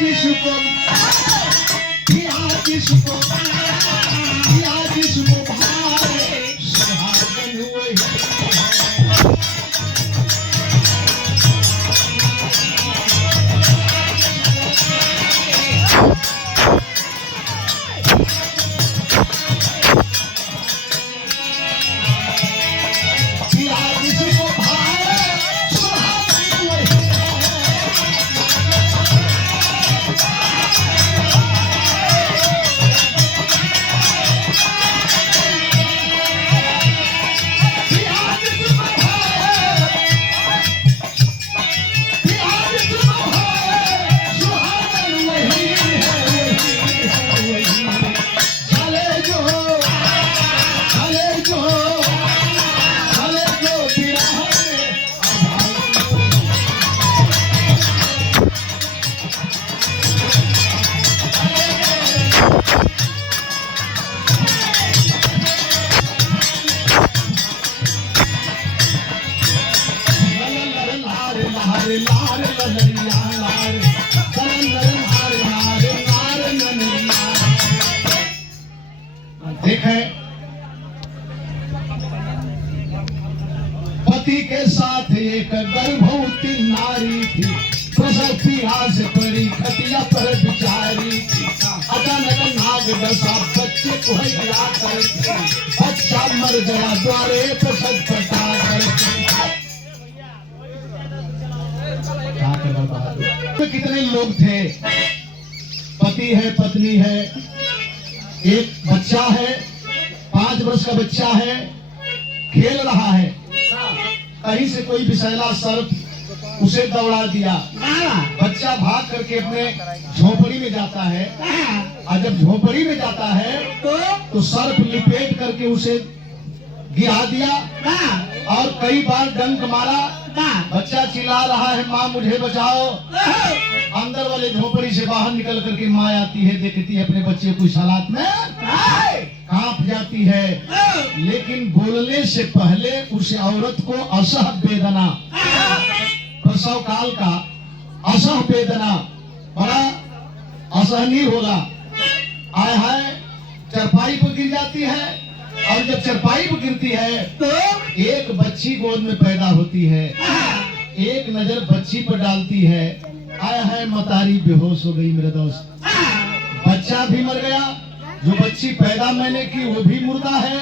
किसको दिया किसको दिया किसको भाई सुहागन वही पति के साथ एक गर्भवती नारी थी, प्रसव पीड़ा से पड़ी खटिया पर बिचारी थी। अचानक नाग दशा बच्चे को गिरा कर बच्चा मर गया द्वारे पर छटपटा कर। कितने लोग थे, पति है पत्नी है, एक बच्चा है, 5 वर्ष का बच्चा है, खेल रहा है, कहीं से कोई विषैला सर्प उसे दौड़ा दिया। बच्चा भाग करके अपने झोपड़ी में जाता है और जब झोपड़ी में जाता है तो सर्प लिपेट करके उसे गिरा दिया और कई बार डंक मारा। बच्चा चिल्ला रहा है माँ मुझे बचाओ। अंदर वाले झोपड़ी से बाहर निकल करके माँ आती है, देखती है अपने बच्चे को इस हालात में, कांप जाती है। लेकिन बोलने से पहले उस औरत को असह वेदना, प्रसव काल का असह वेदना बड़ा असहनीय होगा। आय हाय चरपाई पर गिर जाती है और जब चरपाई पर गिरती है तो एक बच्ची गोद में पैदा होती है, एक नजर बच्ची पर डालती है। आय हाय मतारी बेहोश हो गई मेरे दोस्त, बच्चा भी मर गया, जो बच्ची पैदा मैंने की वो भी मुर्दा है,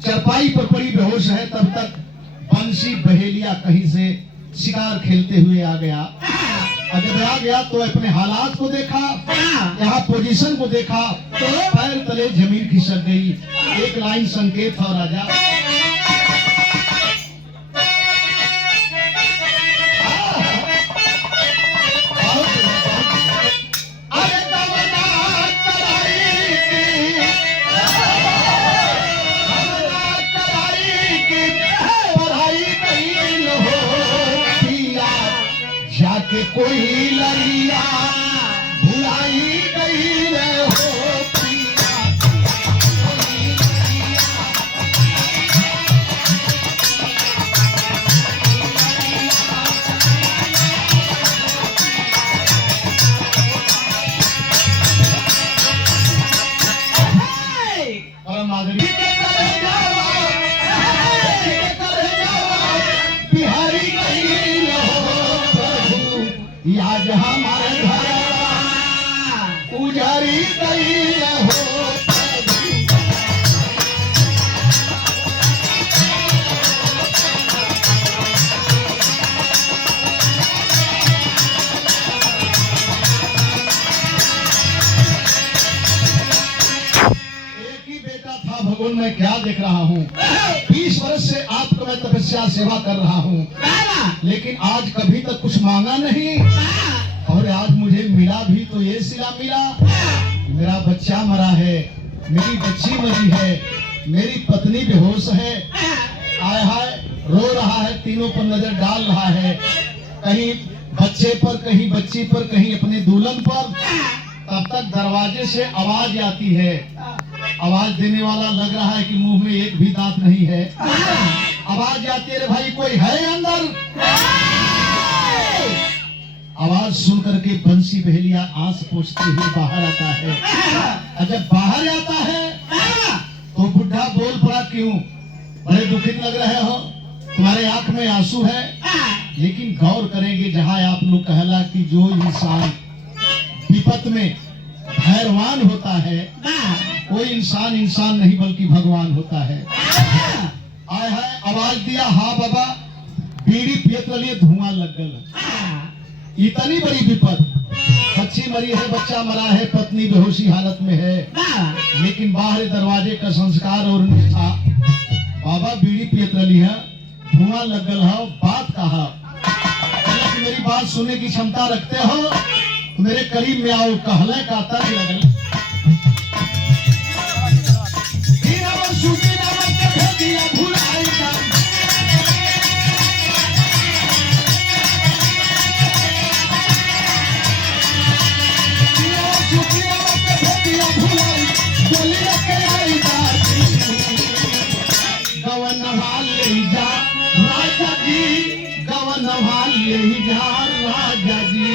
चरपाई पर पड़ी बेहोश है। तब तक बंसी बहेलिया कहीं से शिकार खेलते हुए आ गया। जब आ गया तो अपने हालात को देखा, यहाँ पोजीशन को देखा तो पैर तले जमीन खिसक गई। एक लाइन संकेत था राजा, जाके कोई लड़िया भुलाई गई रे हो पिया। परम आदमी बिहारी गई आज हमारे घर उजारी गई हो। एक ही बेटा था भगवान, मैं क्या देख रहा हूँ, 20 वर्ष से आपको मैं तपस्या सेवा कर रहा हूँ, लेकिन आज कभी तक कुछ मांगा नहीं और आज मुझे मिला भी तो ये सिला मिला। मेरा बच्चा मरा है, मेरी बच्ची मरी है, मेरी पत्नी बेहोश है, आय हाय रो रहा है, तीनों पर नजर डाल रहा है, कहीं बच्चे पर, कहीं बच्ची पर, कहीं अपने दुल्हन पर। तब तक दरवाजे से आवाज आती है, आवाज देने वाला लग रहा है कि मुंह में एक भी दांत नहीं है। आवाज आती है, भाई कोई है अंदर? आवाज आवाज सुन करके बंसी बहेलिया आंस पोंछते हुए बाहर आता है। और जब बाहर आता है तो बुढ़ा बोल पड़ा, क्यों बड़े दुखित लग रहे हो, तुम्हारे आंख में आंसू है? लेकिन गौर करेंगे, जहां आप लोग कहला कि जो इंसान विपत में धैर्यवान होता है कोई इंसान नहीं बल्कि भगवान होता है। आय है आवाज दिया, हाँ बाबा, बीड़ी पियत लिए धुआं लग गल। इतनी बड़ी विपत, बच्ची मरी है, बच्चा मरा है, पत्नी बेहोशी हालत में है, लेकिन बाहर दरवाजे का संस्कार और निष्ठा, बाबा बीड़ी पियत रही है, धुआं लग गल है, बात कहा कि मेरी बात सुनने की क्षमता रखते हो तो मेरे करीब में आओ। कहले का तर्क लगल, राजा जी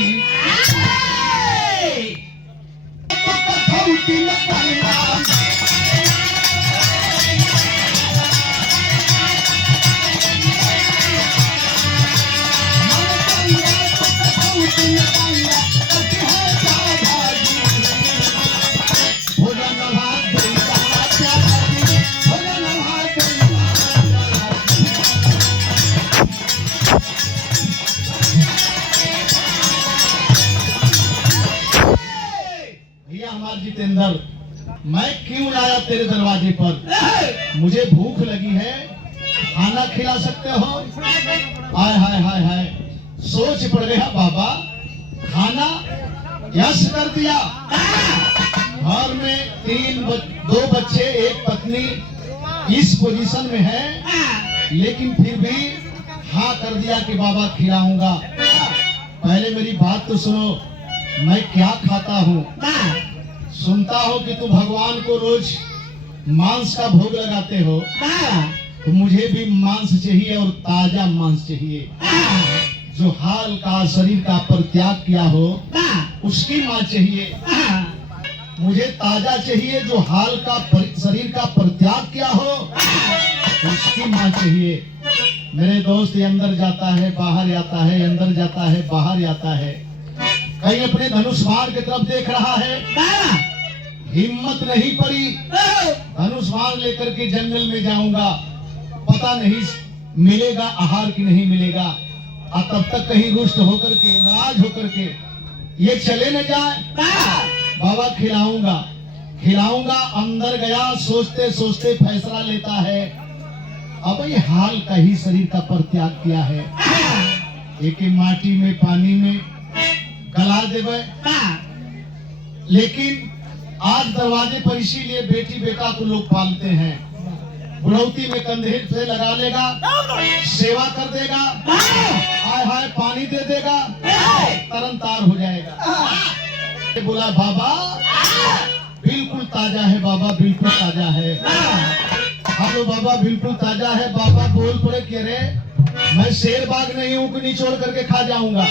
जितेंद्र, मैं क्यों आया तेरे दरवाजे पर? मुझे भूख लगी है, खाना खिला सकते हो? हाय हाय हाय हाय, सोच पड़ गया बाबा, खाना यश कर दिया। घर में दो बच्चे, एक पत्नी इस पोजीशन में है, लेकिन फिर भी हाँ कर दिया कि बाबा खिलाऊंगा। पहले मेरी बात तो सुनो, मैं क्या खाता हूँ? सुनता हो कि तुम भगवान को रोज मांस का भोग लगाते हो, तो मुझे भी मांस चाहिए और ताजा मांस चाहिए। जो हाल का शरीर का परित्याग किया हो उसकी मां चाहिए। मुझे ताजा चाहिए, जो हाल का शरीर का परित्याग किया हो उसकी मां चाहिए। मेरे दोस्त, ये अंदर जाता है बाहर आता है, अंदर जाता है बाहर आता है, कहीं अपने धनुष बाण की तरफ देख रहा है। हिम्मत नहीं पड़ी, धनुष बाण लेकर के जंगल में जाऊंगा, पता नहीं मिलेगा आहार की नहीं मिलेगा, और तब तक कहीं रुष्ट होकर के, नाराज होकर के ये चले न जाए। बाबा खिलाऊंगा खिलाऊंगा। अंदर गया, सोचते सोचते फैसला लेता है, अब ये हाल का ही शरीर का परित्याग किया है, एक माटी में पानी में गला देवे। लेकिन आज दरवाजे पर इसीलिए बेटी बेटा को लोग पालते हैं, बुढ़ौती में कंधे से लगा लेगा, सेवा कर देगा, हाय हाय पानी दे देगा, तरन तार हो जाएगा। बोला बाबा बिल्कुल ताजा है, बाबा बिल्कुल ताजा है। हेलो बाबा बिल्कुल ताजा है। बाबा बोल पड़े कि अरे मैं शेर बाघ नहीं हूँ कि निचोड़ करके खा जाऊंगा,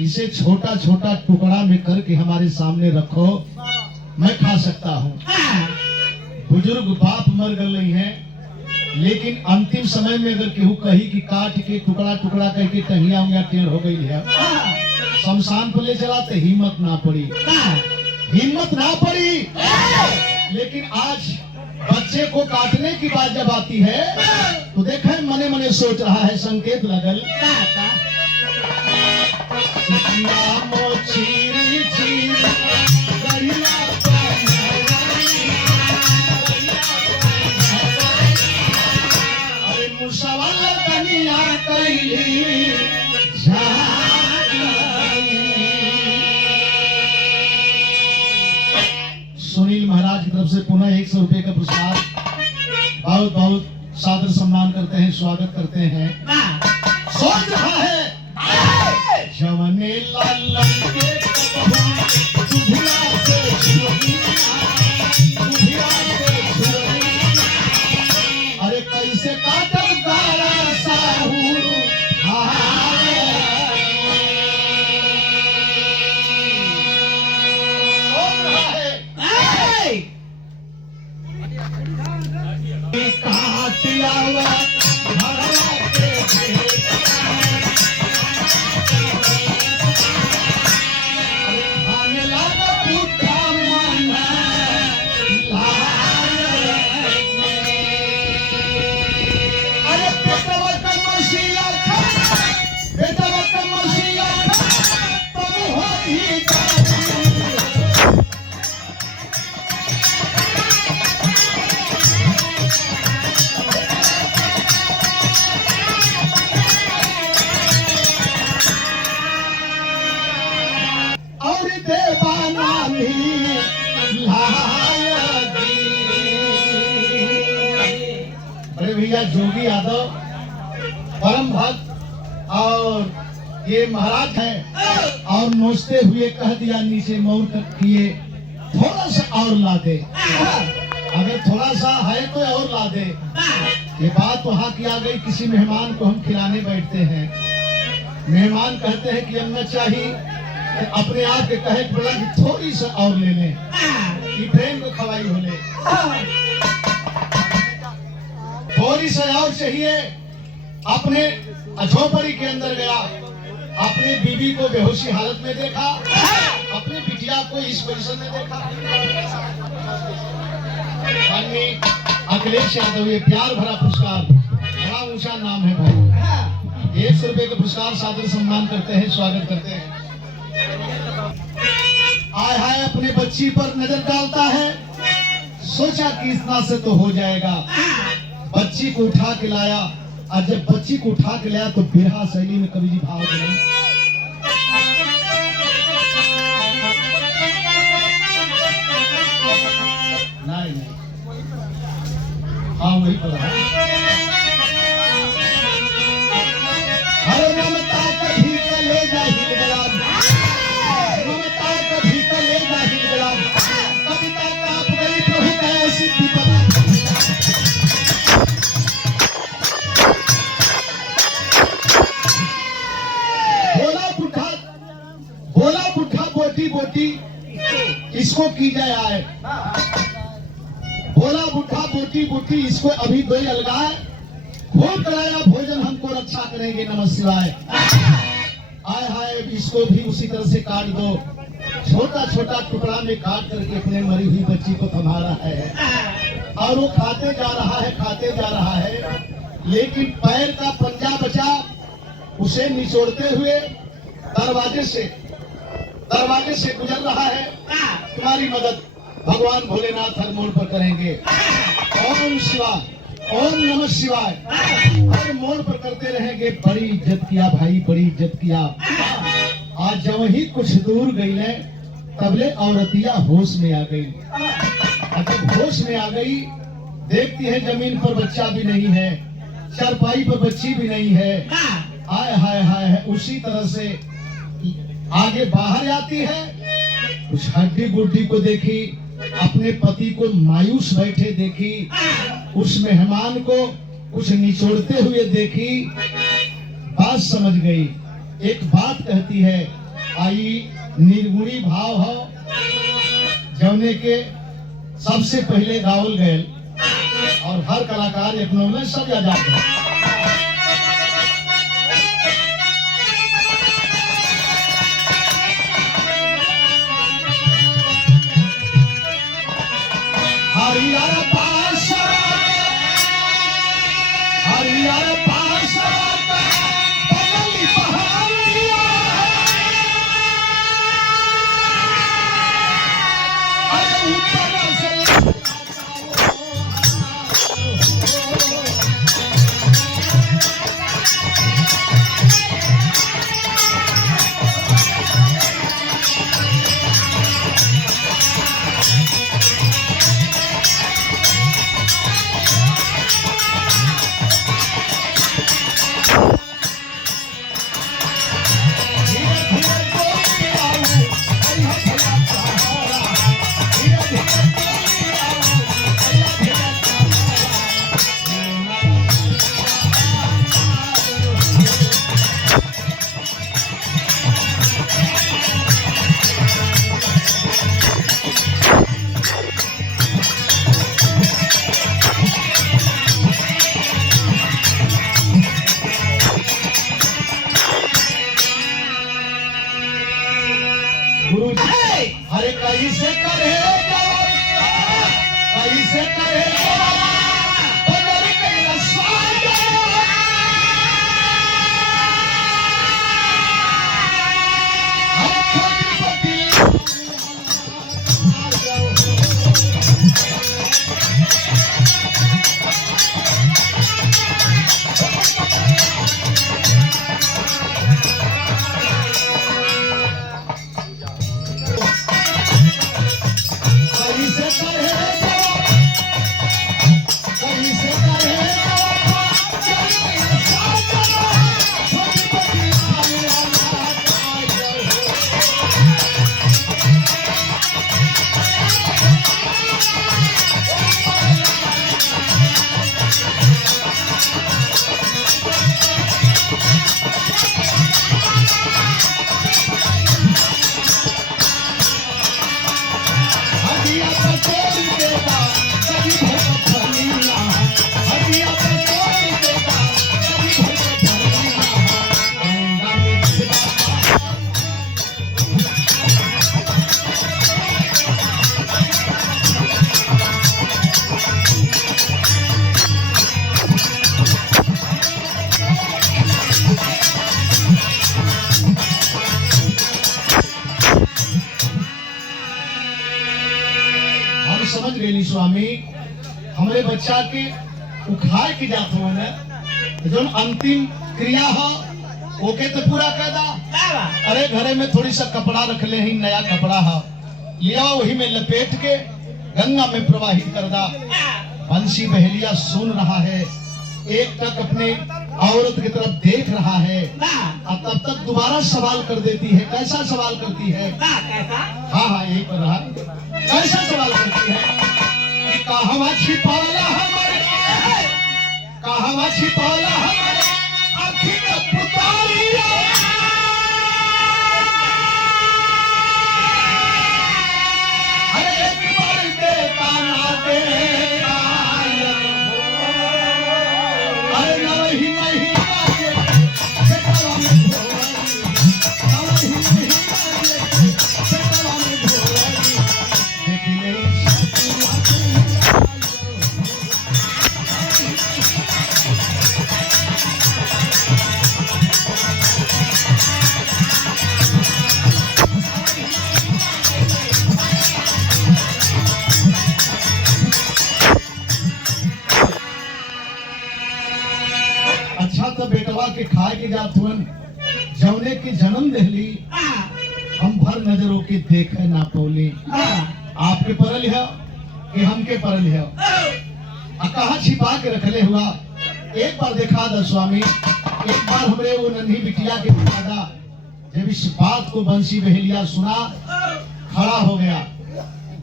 इसे छोटा छोटा टुकड़ा में करके हमारे सामने रखो, मैं खा सकता हूँ। बुजुर्ग बाप मर गए हैं, लेकिन अंतिम समय में अगर केहू कही कि काट के टुकड़ा टुकड़ा करके टंगिया उंगिया टेढ़ हो गई है, शमशान पर ले चला तो हिम्मत ना पड़ी, हिम्मत ना पड़ी। लेकिन आज बच्चे को काटने की बात जब आती है तो देखे मने मने सोच रहा है, संकेत लगल सुनील महाराज की तरफ से पुनः 100 रुपए का पुरस्कार, बहुत बहुत सादर सम्मान करते हैं, स्वागत करते हैं। सोच रहा है जवने लालन के अरे कैसे काटल गारा साहू जोगी यादव परम भक्त और ये महाराज है, और नोचते हुए कह दिया नीचे मौन किए, थोड़ा सा और ला दे, अगर थोड़ा सा है तो और ला दे। ये बात वहां की आ गई। किसी मेहमान को हम खिलाने बैठते हैं, मेहमान कहते हैं कि अन्ना चाहिए, तो अपने आप के कहे बोला कि थोड़ी सा और ले लें, कि प्रेम को खवाई हो ले, थोड़ी सा और चाहिए। अपने झोपड़ी के अंदर गया, अपनी बीवी को बेहोशी हालत में देखा, अपनी बिटिया को इस पोजीशन में देखा। अखिलेश यादव, ये प्यार भरा पुरस्कार, बड़ा ऊंचा नाम है भाई। 100 रुपए का पुरस्कार सादर सम्मान करते हैं, स्वागत करते हैं। आय हाय अपने बच्ची पर नजर डालता है, सोचा कि इतना से तो हो जाएगा। बच्ची को उठा के लाया, और जब बच्ची को उठा के लाया तो बिरहा शैली में कवि जी भाव बनाई। नहीं, हाँ वही पता है। अरे ममता कभी कलेजा हिल गया, ममता कभी कलेजा हिल गया, कविता कांप गई प्रभु का सिद्धि पता। बोला बुढ़ा बोटी बोटी इसको की जाए आए, बोला बुढ़ा बोटी बोटी इसको अभी दो अलगाए, खूब कराया भोजन हमको रक्षा करेंगे नमः शिवाय। आय हाय इसको भी उसी तरह से काट दो, छोटा छोटा टुकड़ा में काट करके अपने मरी हुई बच्ची को थमा रहा है, और वो खाते जा रहा है, खाते जा रहा है, लेकिन पैर का पंजा बचा, उसे निचोड़ते हुए दरवाजे से गुजर रहा है। तुम्हारी मदद भगवान भोलेनाथ हर मोड़ पर करेंगे। ओम शिवाय, ओम नमः शिवाय, हर मोड़ पर करते रहेंगे। बड़ी इज्जत किया भाई, बड़ी इज्जत किया। आज जब ही कुछ दूर गई ने तबले औरतिया होश में आ गई। जब होश में आ गई, देखती है जमीन पर बच्चा भी नहीं है, चारपाई पर बच्ची भी नहीं है। हाय हाय हाय, उसी तरह से आगे बाहर आती है, कुछ हड्डी गुड्डी को देखी, अपने पति को मायूस बैठे देखी, उस मेहमान को कुछ निचोड़ते हुए देखी, बात समझ गई। एक बात कहती है, आई निर्गुणी भाव हो जौने के सबसे पहले गावल गए, और हर कलाकार अपनों में सब याद आता है। हरियर पाशा, हरियर पाशा बदली पहाड़िया, अरे ऊपर से अरे कैसे करे कैसे करे कि स्वामी हमारे बच्चा के उखाड़ के जात हो ना जो अंतिम क्रिया हो ओके तो पूरा कर दा। अरे घरे में थोड़ी सा कपड़ा रख ले ही, नया कपड़ा हो लिया वही में लपेट के गंगा में प्रवाहित कर दा। बंसी बहेलिया सुन रहा है, एक टक अपने औरत की तरफ देख रहा है और तब तक दोबारा सवाल कर देती है। कैसा सवाल करती है? हाँ हाँ यही पर रहा। कैसा सवाल करती है कि कहवा छिपाला हमारे, कहवा छिपाला हमारे आँखी का पुतारिया। अरे एक बार देखा ना देखा, अरे नहीं नहीं सेकवा में भोरी, नहीं नहीं सेकवा में भोरी। देखिए अच्छा तो बेटवा के खाए के जात हुन जौने के जन्म देली हम भर नजरों के देखे ना पौली। आपके परल है कि हमके परल है? कहा छिपा के रखले हुआ। एक बार देखा दा स्वामी, एक बार हमरे वो नन्ही बिटिया के बता दा। जब इस बात को बंसी बहेलिया सुना, खड़ा हो गया,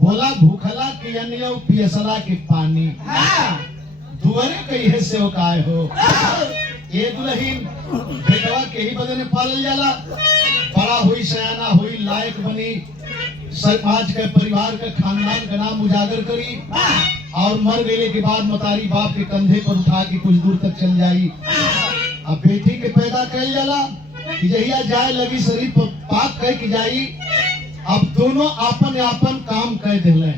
बोला भूखला के अनियो पियसला के पानी, दुआरे कही से काय हो। ये दुल्हीन बेटवा के ही बदने पालल जाला, बड़ा हुई सयाना हुई लायक बनी, समाज के परिवार के खानदान का नाम उजागर करी और मर गए के बाद मतारी बाप के कंधे पर उठा के कुछ दूर तक चल जाई। अब बेटी के पैदा कल जाला कि जहिया जाए लगी शरीर पर पाक कह के जाई। अब दोनों आपन आपन काम कह दिले,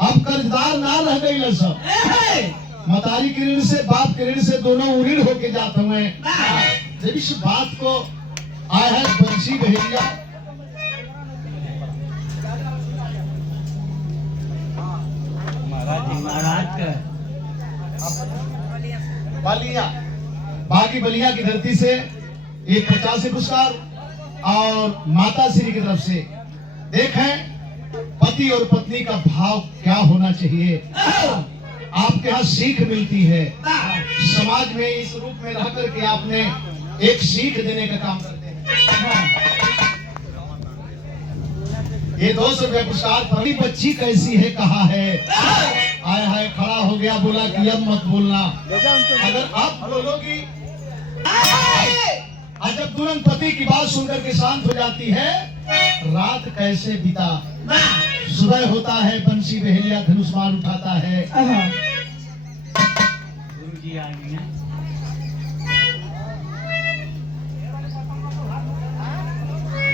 अब कर्जदार ना रह गई सब। मतारी के ऋण से बाप के ऋण से दोनों उऋण होके जाते हुए। जब इस बात को आया है बंसी बहेलिया, बलिया बागी बलिया की धरती से एक 50 पुरस्कार और माता श्री की तरफ से देखें पति और पत्नी का भाव क्या होना चाहिए। आपके यहाँ सीख मिलती है, समाज में इस रूप में रह करके आपने एक सीख देने का काम करते हैं। ये 200 रुपये पुरस्कार परी बच्ची कैसी है कहा है, आया है खड़ा हो गया, बोला कि अब मत बोलना, अगर आप बोलोगी। जब तुरंत पति की बात सुनकर के शांत हो जाती है, रात कैसे बीता, सुबह होता है, बंसी बहेलिया धनुष्मान उठाता है। गुरुजी आ गए हैं।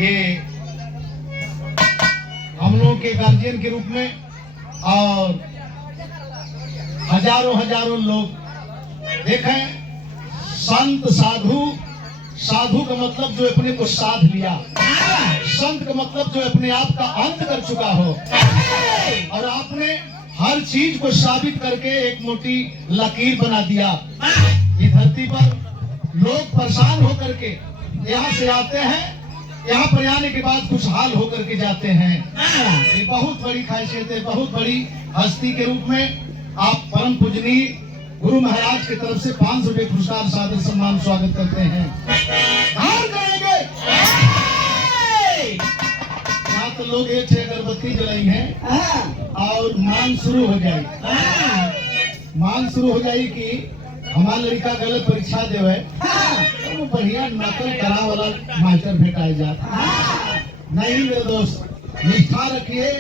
ये हम लोगों के गार्जियन के रूप में और हजारों हजारों लोग देखें, संत साधु, साधु का मतलब जो अपने को साध लिया, संत का मतलब जो अपने आप का अंत कर चुका हो, और आपने हर चीज को साबित करके एक मोटी लकीर बना दिया। इस धरती पर लोग परेशान होकर के यहाँ से आते हैं, यहाँ पर आने के बाद खुशहाल होकर के जाते हैं। ये बहुत बड़ी खासियत है, बहुत बड़ी हस्ती के रूप में आप परम पूजनीय गुरु महाराज की तरफ से 500 रुपये पुरस्कार सादर सम्मान स्वागत करते हैं। करेंगे यहाँ तो लोग एक से अगरबत्ती जलाएंगे और मांग शुरू हो जाएगी, मांग शुरू हो जाएगी कि हमारा लड़का गलत परीक्षा देवे तो वो बढ़िया नकल करा वाला मास्टर भेटाए जाता। नहीं मेरे दोस्त, निष्ठा रखिए,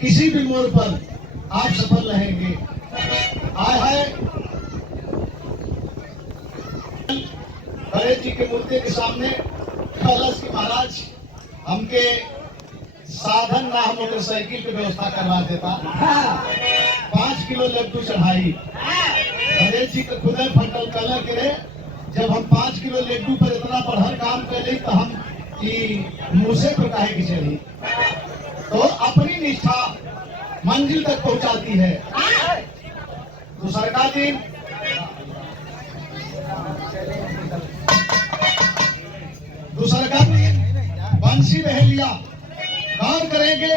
किसी भी मोड़ पर आप सफल रहेंगे। आए है गणेश जी के मूर्ति के सामने कलश की महाराज हमके साधन ना हम मोटरसाइकिल की व्यवस्था करवा देता। 5 किलो लड्डू चढ़ाई, गणेश जी का खुदे फटल कलर के। जब हम 5 किलो लड्डू पर इतना बढ़र काम कर ली तो हम मूसे पर काहे की चली। तो अपनी निष्ठा मंजिल तक पहुंचाती है। दूसरा दिन बंसी बहेलिया गौर करेंगे,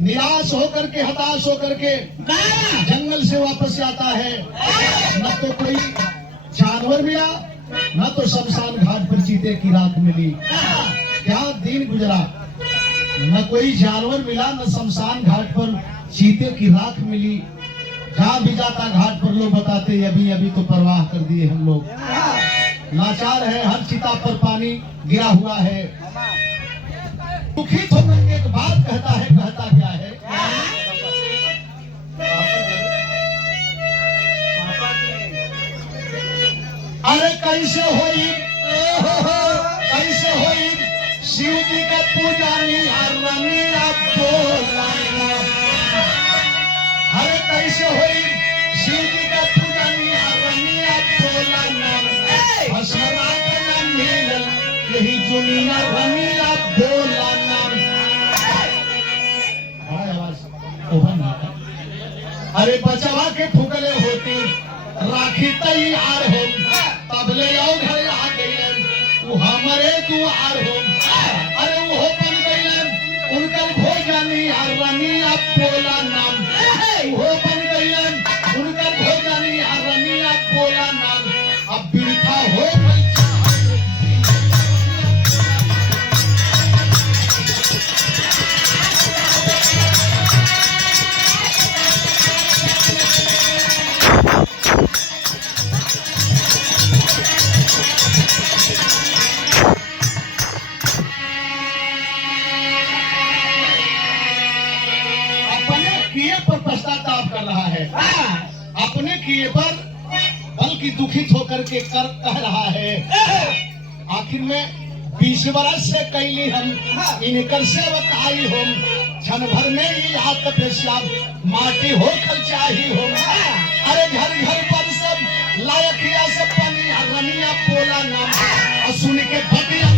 निराश होकर के हताश होकर के जंगल से वापस आता है। न तो कोई जानवर मिला, न तो शमशान घाट पर चीते की राख मिली। क्या दिन गुजरा, न कोई जानवर मिला, न शमशान घाट पर चीते की राख मिली। जहाँ भी जाता घाट पर लोग बताते अभी अभी तो परवाह कर दिए हम लोग, लाचार है, हर चिता पर पानी गिरा हुआ है। दुखित होकर के एक बात कहता है, कहता क्या है? अरे कैसे होई, कैसे होई शिव जी का पूजानी रनिया बोला। अरे कैसे होई शिव जी का पूजानी रनिया बोला। हसना का मिलन यही दुनिया रनिया बोला। अरे बचवा के फुकले होती राखी तैयार हो, तबले आओ घर आ गए वो हमारे दुआर हो। अरे वो बन गए उनकर भोजनी रनिया बोला नाम। वो बन गए उनकर भोजनी रनिया बोला नाम। अब बिरथा हो अपने किए पर बल्कि दुखित होकर के कर कह रहा है। आखिर में 20 बरस से कैली हम इनकर सेवक आई हम। क्षण भर में ही हाथ पेशाब माटी हो खल चाही हो। अरे घर घर पर सब लायकिया से पानी रनिया बोला नाम। और सुन के भटिया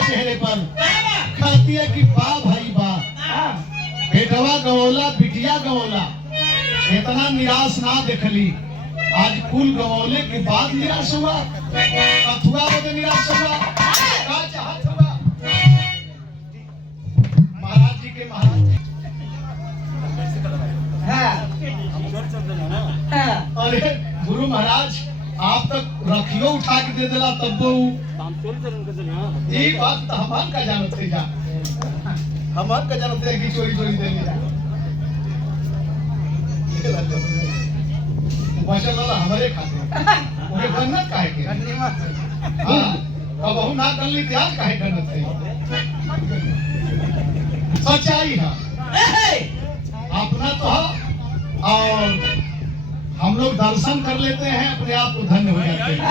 चेहरे पर कहती है कि बा भाई बा, बेटवा गवौला बिटिया गवौला, इतना निराश ना देखली। आज कुल गवौले के बाद निराश हुआ, अथुआ होते निराश हुआ। क्या चाहत हुआ महाराज जी के? महाराज जी अरे गुरु महाराज आप तक रखियो उठा के दे देला तब तो ये बात तो हमार का जानत थे जा, हमार का जानत थे कि चोरी चोरी दे लिया। माशाल्लाह हमारे खाते उन्हें गन्नत काहे के? हाँ अब वो ना कर ली त्याग काहे गन्नत थे? सच्चाई है अपना तो है, और हम लोग दर्शन कर लेते हैं अपने आप को धन्य हो जाते हैं।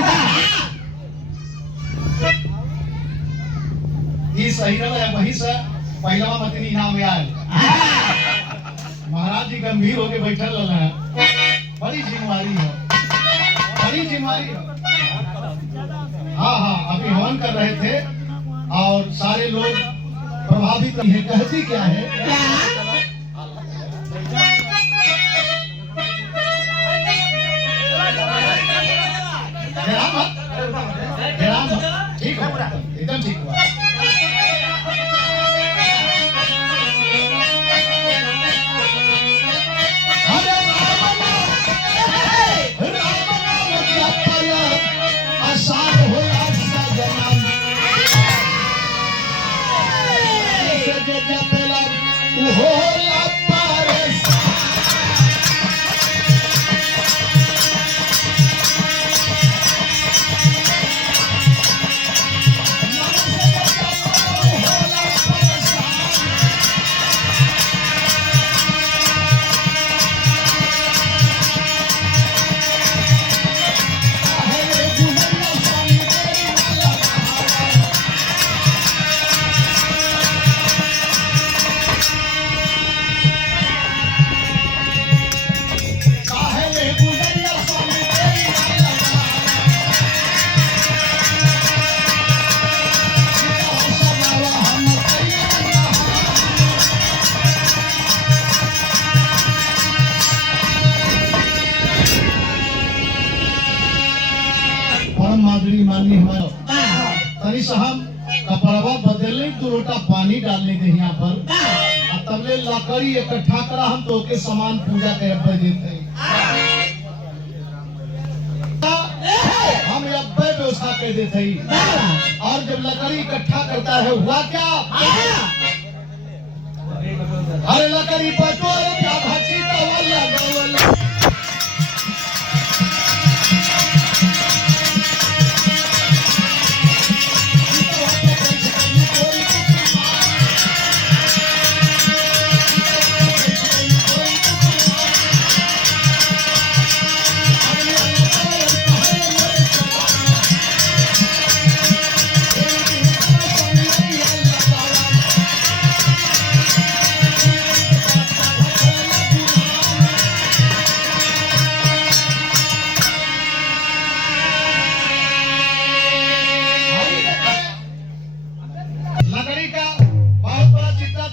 ये सही रहा है, वही से पहला मतनी नाम आए। महाराज जी गंभीर होके बैठल रहा है, बड़ी जिम्मेवारी है, बड़ी जिम्मेवारी है। हाँ हाँ अभी हवन कर रहे थे और सारे लोग प्रभावित है। कहती क्या है? ठीक है एकदम ठीक हुआ। से हम कपड़वा बदलने 2 लोटा पानी डालने के यहाँ पर और तबले लकड़ी इकट्ठा करा हम तो के सामान पूजा के अब्बे देते हम अब्बे व्यवस्था कर देते और जब लकड़ी इकट्ठा करता है हुआ क्या अरे लकड़ी बटोरे क्या भाची तो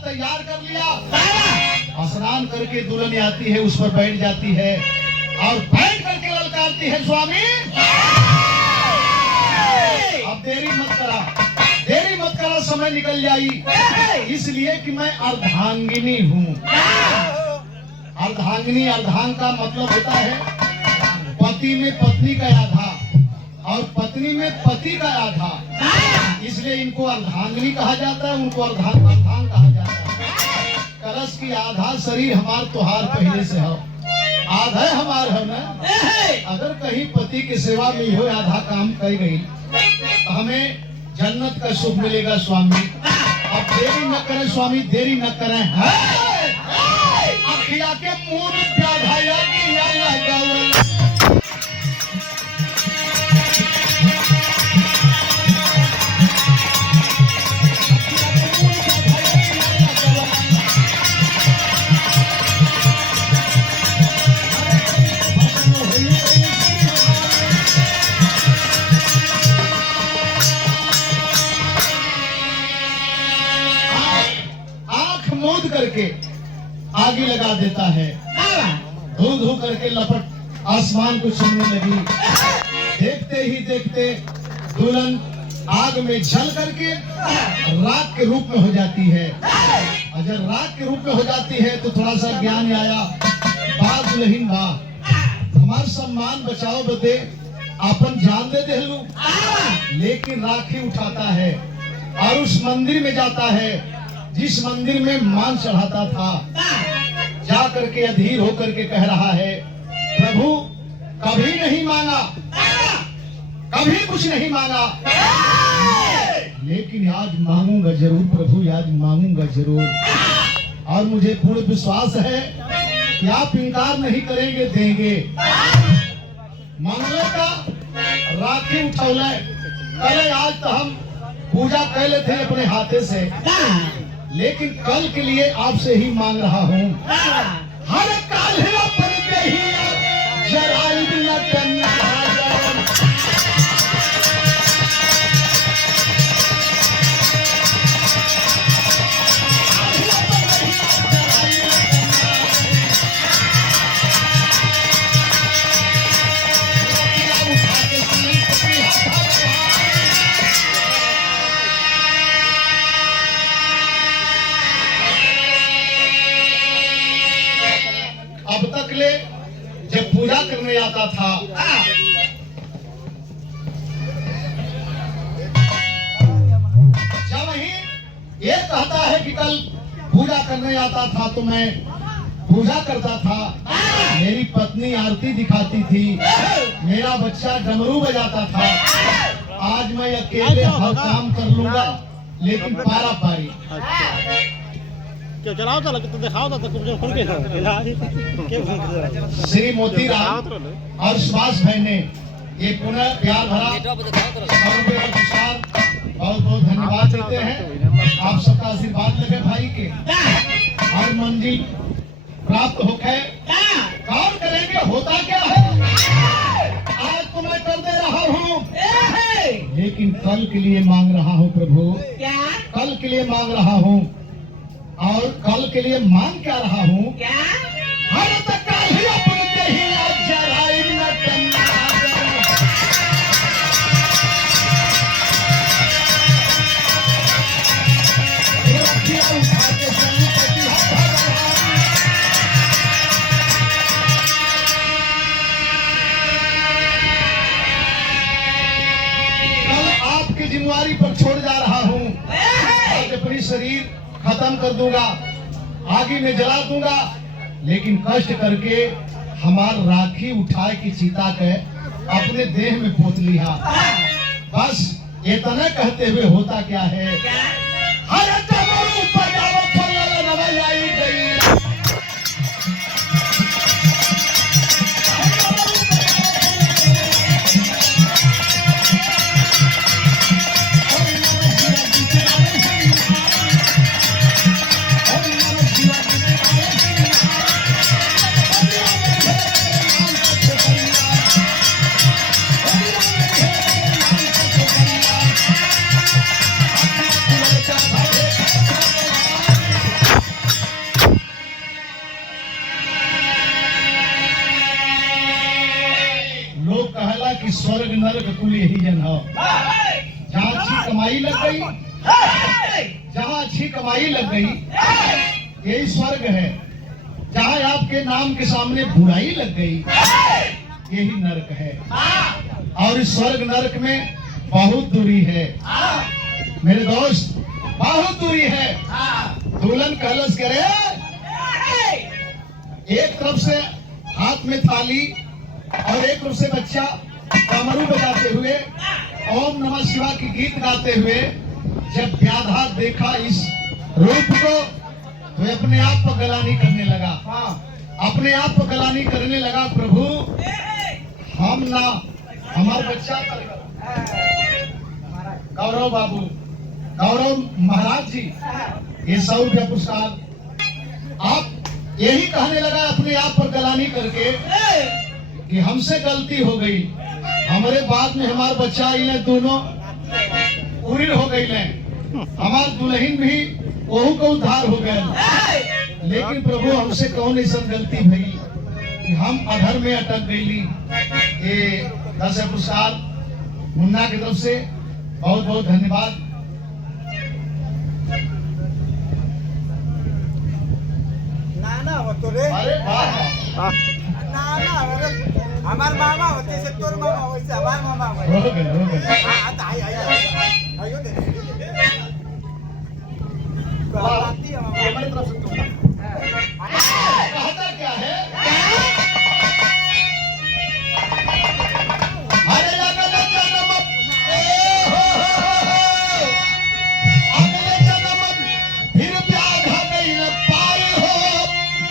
तैयार कर लिया स्नान करके दुल्हन आती है उस पर बैठ जाती है और बैठ करके ललकारती है स्वामी अब देरी मत करा समय निकल जाई इसलिए कि मैं अर्धांगिनी हूँ अर्धांग का मतलब होता है पति में पत्नी का आधा और पत्नी में पति का आधा इसलिए इनको अर्धांगिनी कहा जाता है उनको अर्धांग कहा जाता है करस की आधा शरीर हमार तुहार पहले से हो आधा हमार हो ना अगर कहीं पति की सेवा में हो आधा काम कर गई तो हमें जन्नत का सुख मिलेगा स्वामी अब देरी न करें स्वामी देरी न करें अखिया के मुंह में प्याधाया किया लगा करके आगे लगा देता है धू करके लपट आसमान को छूने लगी देखते ही देखते दुल्हन आग में जल करके राख के रूप में हो जाती है और जब राख के रूप में हो जाती है तो थोड़ा सा ज्ञान आया बात दुल्हन बा हमारा सम्मान बचाओ बदे अपन जान दे दे लू लेकिन राखी उठाता है और उस मंदिर में जाता है जिस मंदिर में मान चढ़ाता था जा करके अधीर होकर के कह रहा है प्रभु कभी नहीं मांगा कभी कुछ नहीं मांगा लेकिन आज मांगूंगा जरूर प्रभु आज मांगूंगा जरूर और मुझे पूर्ण विश्वास है कि आप इनकार नहीं करेंगे देंगे मांगने का राखी उठौले कल आज तो हम पूजा कर लेते हैं अपने हाथे से लेकिन कल के लिए आपसे ही मांग रहा हूँ हर काल पर अब तक ले जब पूजा करने आता था जब ही ये कहता है कि कल पूजा करने आता था तो मैं पूजा करता था मेरी पत्नी आरती दिखाती थी मेरा बच्चा डमरू बजाता था आज मैं अकेले हर काम कर लूंगा लेकिन पारा पारी चलाओ तो दिखाओ तो श्री मोतीराम और सुभाष भाई ने ये पुनः प्यार भरा बहुत बहुत धन्यवाद देते हैं आप सबका आशीर्वाद लगे भाई के और मंजिल प्राप्त होके काम करेंगे होता क्या है आज तो मैं कर दे रहा हूँ लेकिन कल के लिए मांग रहा हूँ प्रभु कल के लिए मांग रहा हूँ और कल के लिए मांग क्या रहा हूँ हर तक ही अपने ही खत्म कर दूंगा, आगे में जला दूंगा, लेकिन कष्ट करके हमार राखी उठाए की चिता के अपने देह में पोत लिया। बस इतना कहते हुए होता क्या है, हर ऊपर नवाई गई। कि स्वर्ग नरक कुल यही जन हो। जहाँ अच्छी कमाई लग गई, जहाँ अच्छी कमाई लग गई यही स्वर्ग है। जहाँ आपके नाम के सामने बुराई लग गई यही नरक है। और इस स्वर्ग नरक में बहुत दूरी है मेरे दोस्त, बहुत दूरी है। दुल्हन कलश करे, एक तरफ से हाथ में थाली और एक तरफ से बच्चा कमरू बजाते हुए ओम नमः शिवाय की गीत गाते हुए जब व्याधा देखा इस रूप को तो अपने आप पर गलानी करने लगा। अपने आप पर गलानी करने लगा, प्रभु हम ना, हमारा बच्चा गौरव बाबू, गौरव महाराज जी, ये 100 रुपया पुरस्कार। आप यही कहने लगा अपने आप पर गलानी करके कि हमसे गलती हो गई, हमारे बाद में हमारे बच्चा इन्हें दोनों पूरी हो गई ले, हमार दुल्हन भी वहू को उद्धार हो गए। लेकिन प्रभु हमसे कौन ऐसा गलती भई कि हम अधर में अटक गई। ये 10 पुरस्कार मुन्ना की तरफ से बहुत बहुत धन्यवाद। नाना हो तो रे, अरे वाह, नाना हमार मामा होते से तोर मामा वैसे हमार मामा हो गए। आता आयो दे बाती हमारी तरफ से तुम कहता क्या है, अरे अगले जन्म अगले जन्म फिर व्याधा गई न पाई हो।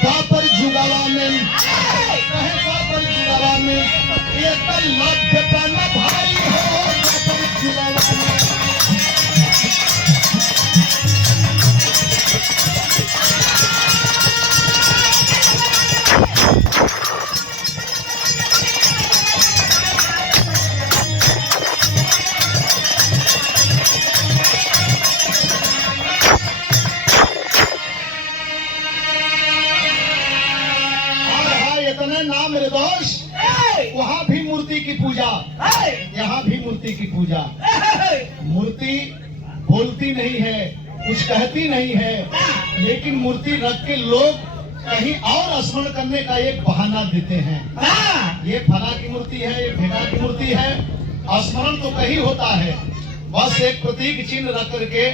द्वापर जुगवा में कहे, द्वापर जुगवा में एक लभ्य पन भाई हो। द्वापर जुगवा में ना मेरे दोस्त, वहाँ भी मूर्ति की पूजा, यहाँ भी मूर्ति की पूजा। मूर्ति बोलती नहीं है, कुछ कहती नहीं है, लेकिन मूर्ति रख के लोग कहीं और स्मरण करने का एक बहाना देते हैं। ये फला की मूर्ति है, ये भेड़ा की मूर्ति है, स्मरण तो कहीं होता है, बस एक प्रतीक चिन्ह रख करके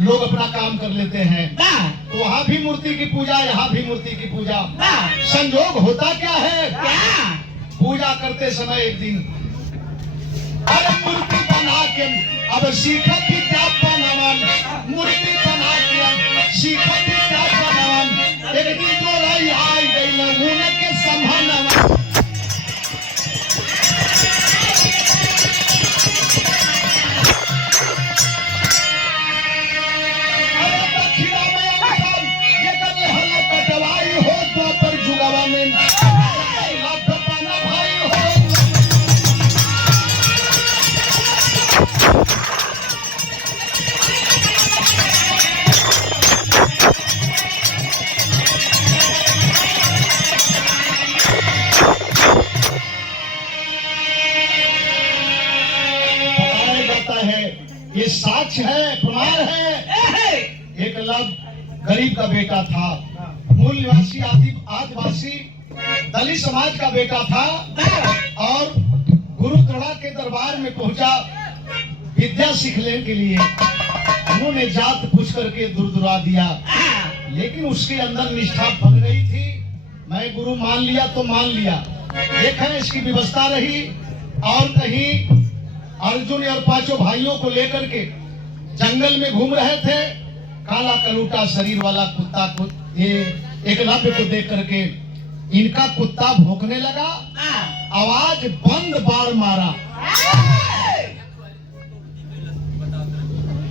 लोग अपना काम कर लेते हैं। तो वहाँ भी मूर्ति की पूजा, यहाँ भी मूर्ति की पूजा। संयोग होता क्या है, पूजा करते समय एक दिन अरे मूर्ति बना के अब सीखत ही क्या बनवन, मूर्ति बना के सीखत ही क्या बनवन। एक दिन तो रही आई गई लगून के संभालवन। ये साक्ष्य है, प्रमाण है। एक लव गरीब का बेटा था, मूल निवासी आदिवासी दलित समाज का बेटा था और गुरु त्रोड़ा के दरबार में पहुंचा विद्या सीखने के लिए। उन्होंने जात पूछ करके दुरदुरा दिया, लेकिन उसके अंदर निष्ठा बन गई थी। मैं गुरु मान लिया तो मान लिया। देखें इसकी व्यवस्था रही, और कहीं अर्जुन और पांचों भाइयों को लेकर के जंगल में घूम रहे थे। काला कलूटा शरीर वाला कुत्ता को ये एकलव्य को देख करके इनका कुत्ता भौंकने लगा, आवाज बंद बार मारा,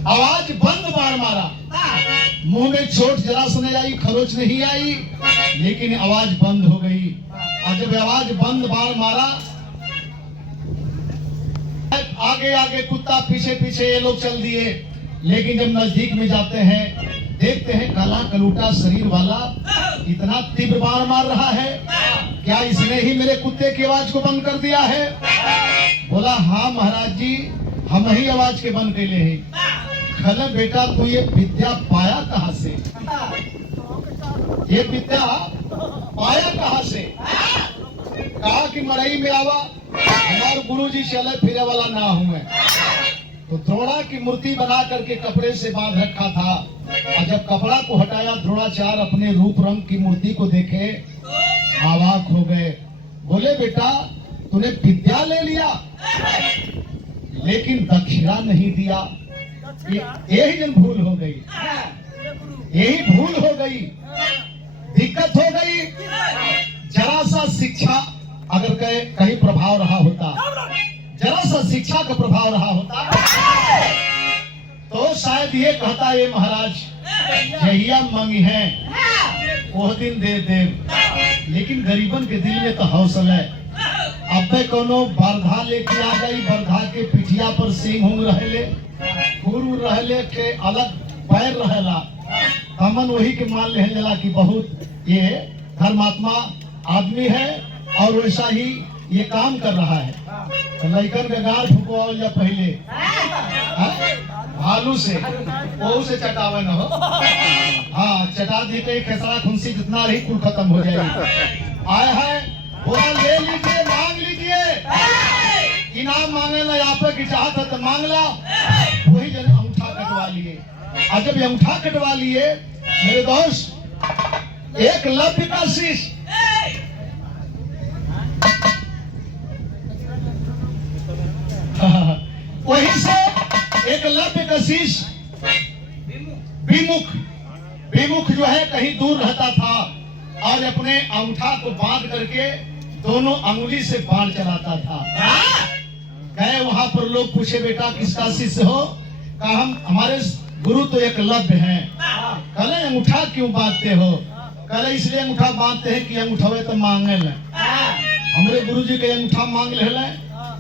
आवाज बंद बार मारा। मुंह में चोट जरा से नहीं आई, खरोच नहीं आई, लेकिन आवाज बंद हो गई। और जब आवाज बंद बार मारा, आगे आगे कुत्ता, पीछे पीछे ये लोग चल दिए। लेकिन जब नजदीक में जाते हैं, देखते हैं काला कलूटा शरीर वाला इतना तीव्र बार मार रहा है। क्या इसने ही मेरे कुत्ते की आवाज को बंद कर दिया है? बोला हाँ महाराज जी, हम ही आवाज के बंद कैले हैं। खले बेटा तू ये विद्या पाया कहाँ से? ये विद्या पाया कहाँ से? कहा कि मड़ई में आवा, हमारे गुरुजी चले फिरे वाला ना हुए। तो द्रोणा की मूर्ति बना करके कपड़े से बांध रखा था, और जब कपड़ा को हटाया, द्रोणाचार्य अपने रूप रंग की मूर्ति को देखे, अवाक हो गए। बोले बेटा तूने विद्या ले लिया, लेकिन दक्षिणा नहीं दिया। यही जन भूल हो गई, यही भूल हो गई, दिक्कत हो गई। जरा सा शिक्षा अगर कहीं प्रभाव रहा होता, जरा सा शिक्षा का प्रभाव रहा होता, तो शायद ये कहता ये महाराज यहिया मंगी है वो दिन दे दे। लेकिन गरीबन के दिल में तो हौसला है। अब कोनो बरधा लेके आ गई, बरधा के पिठिया पर सिंह होंग रहले, गुरु रहले के अलग पैर रहेला, हमन वही के मान ले जला कि बहुत ये धर्मात्मा आदमी है और वैसा ही ये काम कर रहा है। तो लड़कन के गार फुकवाओ या पहले भालू से वो से चटावे न हो, हाँ चटा दी तो खेसरा खुंसी जितना रही कुल खत्म हो जाएगी। आए है बोला ले लीजिए, मांग लीजिए, इनाम मांगे ला, यहाँ पे की चाहत है तो मांग ला। वही जन अंगूठा कटवा लिए, और जब अंगूठा कटवा लिए मेरे दोस्त, एक लव्य का शीश वहीं से एक लव्य का शीश विमुख जो है कहीं दूर रहता था, और अपने अंगूठा को बांध करके दोनों अंगुली से बाण चलाता था। गए वहां पर लोग पूछे बेटा किसका शिष्य हो? कहा हम हमारे गुरु तो एक लव्य हैं। कहले अंगूठा क्यों बांधते हो? कहले इसलिए अंगूठा बांधते हैं कि अंगूठा तो मांगे ले, हमारे गुरु जी के अंगूठा मांग ले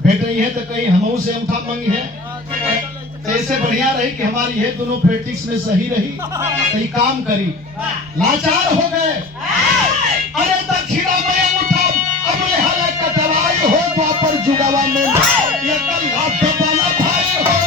भेट रही है तो कहीं हमऊ से अंगूठा मांगी है। तो ऐसे बढ़िया रही कि हमारी है दोनों प्रैक्टिस में सही रही, सही काम करी। लाचार हो गए, अरे दक्षिणा में अंगूठा अब ले हले कटवाई हो, द्वापर जुगावा में ये कल हाथ वाला भाई हो।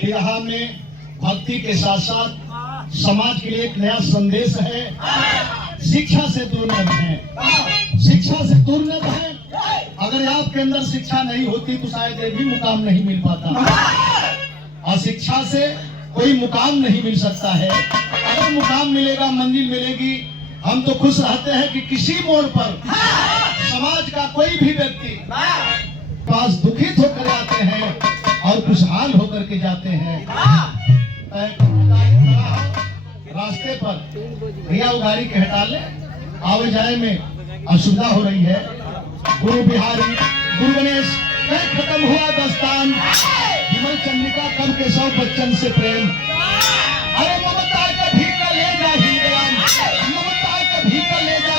यहाँ में भक्ति के साथ साथ समाज के लिए एक नया संदेश है। शिक्षा से दूर न रहें, शिक्षा से दूर न रहें। अगर आपके अंदर शिक्षा नहीं होती तो शायद ये भी मुकाम नहीं मिल पाता, और शिक्षा से कोई मुकाम नहीं मिल सकता है। अगर मुकाम मिलेगा, मंजिल मिलेगी, हम तो खुश रहते हैं कि किसी मोड़ पर समाज का कोई भी व्यक्ति पास दुखित होकर आते हैं और खुशहाल होकर के जाते हैं। रास्ते पर भैया वो गाड़ी के हटा ले, आवे जाए में असुविधा हो रही है। गुरु बिहारी, गुरु गणेश खत्म हुआ दस्तान, विमल चंद्रिका कब के 100 बच्चन से प्रेम। अरे ममता का भीतर ले जा ही गया, ममता का भीतर ले जा